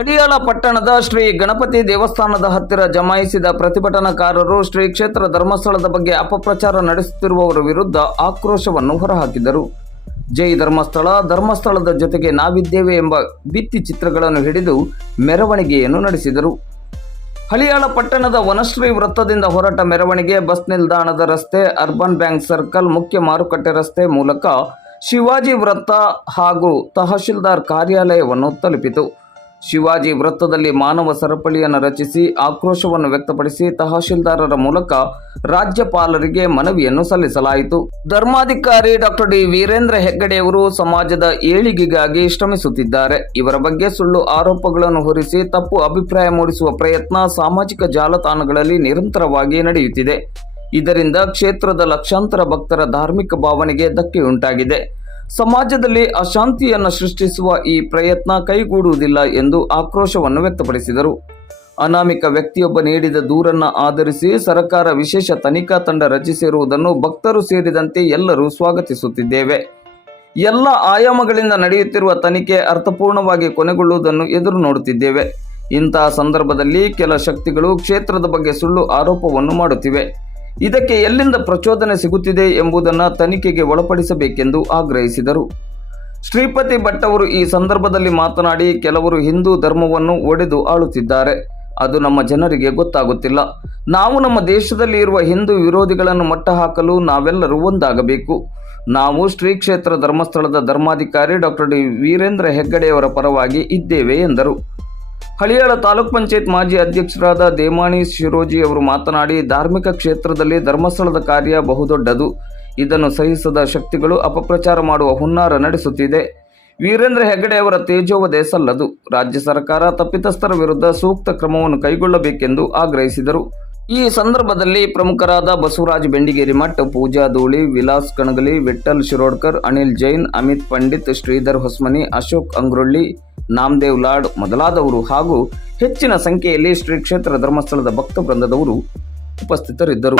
ಅಡಿಯಾಳ ಪಟ್ಟಣದ ಶ್ರೀ ಗಣಪತಿ ದೇವಸ್ಥಾನದ ಹತ್ತಿರ ಜಮಾಯಿಸಿದ ಪ್ರತಿಭಟನಾಕಾರರು ಶ್ರೀ ಕ್ಷೇತ್ರ ಧರ್ಮಸ್ಥಳದ ಬಗ್ಗೆ ಅಪಪ್ರಚಾರ ನಡೆಸುತ್ತಿರುವವರ ವಿರುದ್ಧ ಆಕ್ರೋಶವನ್ನು ಹೊರಹಾಕಿದರು. ಜೈ ಧರ್ಮಸ್ಥಳ, ಧರ್ಮಸ್ಥಳದ ಜೊತೆಗೆ ನಾವಿದ್ದೇವೆ ಎಂಬ ಭಿತ್ತಿ ಚಿತ್ರಗಳನ್ನು ಹಿಡಿದು ಮೆರವಣಿಗೆಯನ್ನು ನಡೆಸಿದರು. ಹಳಿಯಾಳ ಪಟ್ಟಣದ ವನಶ್ರೀ ವೃತ್ತದಿಂದ ಹೊರಟ ಮೆರವಣಿಗೆ, ಬಸ್ ನಿಲ್ದಾಣದ ರಸ್ತೆ, ಅರ್ಬನ್ ಬ್ಯಾಂಕ್ ಸರ್ಕಲ್, ಮುಖ್ಯ ಮಾರುಕಟ್ಟೆ ರಸ್ತೆ ಮೂಲಕ ಶಿವಾಜಿ ವೃತ್ತ ಹಾಗೂ ತಹಶೀಲ್ದಾರ್ ಕಾರ್ಯಾಲಯವನ್ನು ತಲುಪಿತು. ಶಿವಾಜಿ ವೃತ್ತದಲ್ಲಿ ಮಾನವ ಸರಪಳಿಯನ್ನು ರಚಿಸಿ ಆಕ್ರೋಶವನ್ನು ವ್ಯಕ್ತಪಡಿಸಿ ತಹಶೀಲ್ದಾರರ ಮೂಲಕ ರಾಜ್ಯಪಾಲರಿಗೆ ಮನವಿಯನ್ನು ಸಲ್ಲಿಸಲಾಯಿತು. ಧರ್ಮಾಧಿಕಾರಿ ಡಾಕ್ಟರ್ ಡಿ ವೀರೇಂದ್ರ ಹೆಗ್ಗಡೆಯವರು ಸಮಾಜದ ಏಳಿಗೆಗಾಗಿ ಶ್ರಮಿಸುತ್ತಿದ್ದಾರೆ. ಇವರ ಬಗ್ಗೆ ಸುಳ್ಳು ಆರೋಪಗಳನ್ನು ಹೊರಿಸಿ ತಪ್ಪು ಅಭಿಪ್ರಾಯ ಮೂಡಿಸುವ ಪ್ರಯತ್ನ ಸಾಮಾಜಿಕ ಜಾಲತಾಣಗಳಲ್ಲಿ ನಿರಂತರವಾಗಿ ನಡೆಯುತ್ತಿದೆ. ಇದರಿಂದ ಕ್ಷೇತ್ರದ ಲಕ್ಷಾಂತರ ಭಕ್ತರ ಧಾರ್ಮಿಕ ಭಾವನೆಗೆ ಧಕ್ಕೆಯುಂಟಾಗಿದೆ ಸಮಾಜದಲ್ಲಿ ಅಶಾಂತಿಯನ್ನು ಸೃಷ್ಟಿಸುವ ಈ ಪ್ರಯತ್ನ ಕೈಗೂಡುವುದಿಲ್ಲ ಎಂದು ಆಕ್ರೋಶವನ್ನು ವ್ಯಕ್ತಪಡಿಸಿದರು. ಅನಾಮಿಕ ವ್ಯಕ್ತಿಯೊಬ್ಬ ನೀಡಿದ ದೂರನ್ನು ಆಧರಿಸಿ ಸರ್ಕಾರ ವಿಶೇಷ ತನಿಖಾ ತಂಡ ರಚಿಸಿರುವುದನ್ನು ಭಕ್ತರು ಸೇರಿದಂತೆ ಎಲ್ಲರೂ ಸ್ವಾಗತಿಸುತ್ತಿದ್ದೇವೆ. ಎಲ್ಲ ಆಯಾಮಗಳಿಂದ ನಡೆಯುತ್ತಿರುವ ತನಿಖೆ ಅರ್ಥಪೂರ್ಣವಾಗಿ ಕೊನೆಗೊಳ್ಳುವುದನ್ನು ಎದುರು ನೋಡುತ್ತಿದ್ದೇವೆ. ಇಂತಹ ಸಂದರ್ಭದಲ್ಲಿ ಕೆಲ ಶಕ್ತಿಗಳು ಕ್ಷೇತ್ರದ ಬಗ್ಗೆ ಸುಳ್ಳು ಆರೋಪವನ್ನು ಮಾಡುತ್ತಿವೆ. ಇದಕ್ಕೆ ಎಲ್ಲಿಂದ ಪ್ರಚೋದನೆ ಸಿಗುತ್ತಿದೆ ಎಂಬುದನ್ನು ತನಿಖೆಗೆ ಒಳಪಡಿಸಬೇಕೆಂದು ಆಗ್ರಹಿಸಿದರು. ಶ್ರೀಪತಿ ಭಟ್ ಅವರು ಈ ಸಂದರ್ಭದಲ್ಲಿ ಮಾತನಾಡಿ, ಕೆಲವರು ಹಿಂದೂ ಧರ್ಮವನ್ನು ಒಡೆದು ಆಳುತ್ತಿದ್ದಾರೆ. ಅದು ನಮ್ಮ ಜನರಿಗೆ ಗೊತ್ತಾಗುತ್ತಿಲ್ಲ. ನಾವು ನಮ್ಮ ದೇಶದಲ್ಲಿ ಇರುವ ಹಿಂದೂ ವಿರೋಧಿಗಳನ್ನು ಮಟ್ಟ ಹಾಕಲು ನಾವೆಲ್ಲರೂ ಒಂದಾಗಬೇಕು. ನಾವು ಶ್ರೀ ಕ್ಷೇತ್ರ ಧರ್ಮಸ್ಥಳದ ಧರ್ಮಾಧಿಕಾರಿ ಡಾಕ್ಟರ್ ಡಿ ವೀರೇಂದ್ರ ಹೆಗ್ಗಡೆಯವರ ಪರವಾಗಿ ಇದ್ದೇವೆ ಎಂದರು. ಹಳಿಯಾಳ ತಾಲೂಕ್ ಪಂಚಾಯತ್ ಮಾಜಿ ಅಧ್ಯಕ್ಷರಾದ ದೇಮಾಣಿ ಶಿರೋಜಿ ಅವರು ಮಾತನಾಡಿ, ಧಾರ್ಮಿಕ ಕ್ಷೇತ್ರದಲ್ಲಿ ಧರ್ಮಸ್ಥಳದ ಕಾರ್ಯ ಬಹುದೊಡ್ಡದು. ಇದನ್ನು ಸಹಿಸದ ಶಕ್ತಿಗಳು ಅಪಪ್ರಚಾರ ಮಾಡುವ ಹುನ್ನಾರ ನಡೆಸುತ್ತಿದೆ. ವೀರೇಂದ್ರ ಹೆಗ್ಗಡೆ ಅವರ ತೇಜೋವಧೆ ಸಲ್ಲದು. ರಾಜ್ಯ ಸರ್ಕಾರ ತಪ್ಪಿತಸ್ಥರ ವಿರುದ್ಧ ಸೂಕ್ತ ಕ್ರಮವನ್ನು ಕೈಗೊಳ್ಳಬೇಕೆಂದು ಆಗ್ರಹಿಸಿದರು. ಈ ಸಂದರ್ಭದಲ್ಲಿ ಪ್ರಮುಖರಾದ ಬಸವರಾಜ್ ಬೆಂಡಿಗೇರಿ ಮಠ್, ಪೂಜಾ ಧೂಳಿ, ವಿಲಾಸ್ ಕಣಗಲಿ ವಿಠಲ್ ಶಿರೋಡ್ಕರ್, ಅನಿಲ್ ಜೈನ್, ಅಮಿತ್ ಪಂಡಿತ್, ಶ್ರೀಧರ್ ಹೊಸ್ಮನಿ, ಅಶೋಕ್ ಅಂಗ್ರೊಳ್ಳಿ, ನಾಮದೇವ್ ಲಾಡ್ ಮೊದಲಾದವರು ಹಾಗೂ ಹೆಚ್ಚಿನ ಸಂಖ್ಯೆಯಲ್ಲಿ ಶ್ರೀ ಕ್ಷೇತ್ರ ಧರ್ಮಸ್ಥಳದ ಭಕ್ತ ಬೃಂದದವರು ಉಪಸ್ಥಿತರಿದ್ದರು.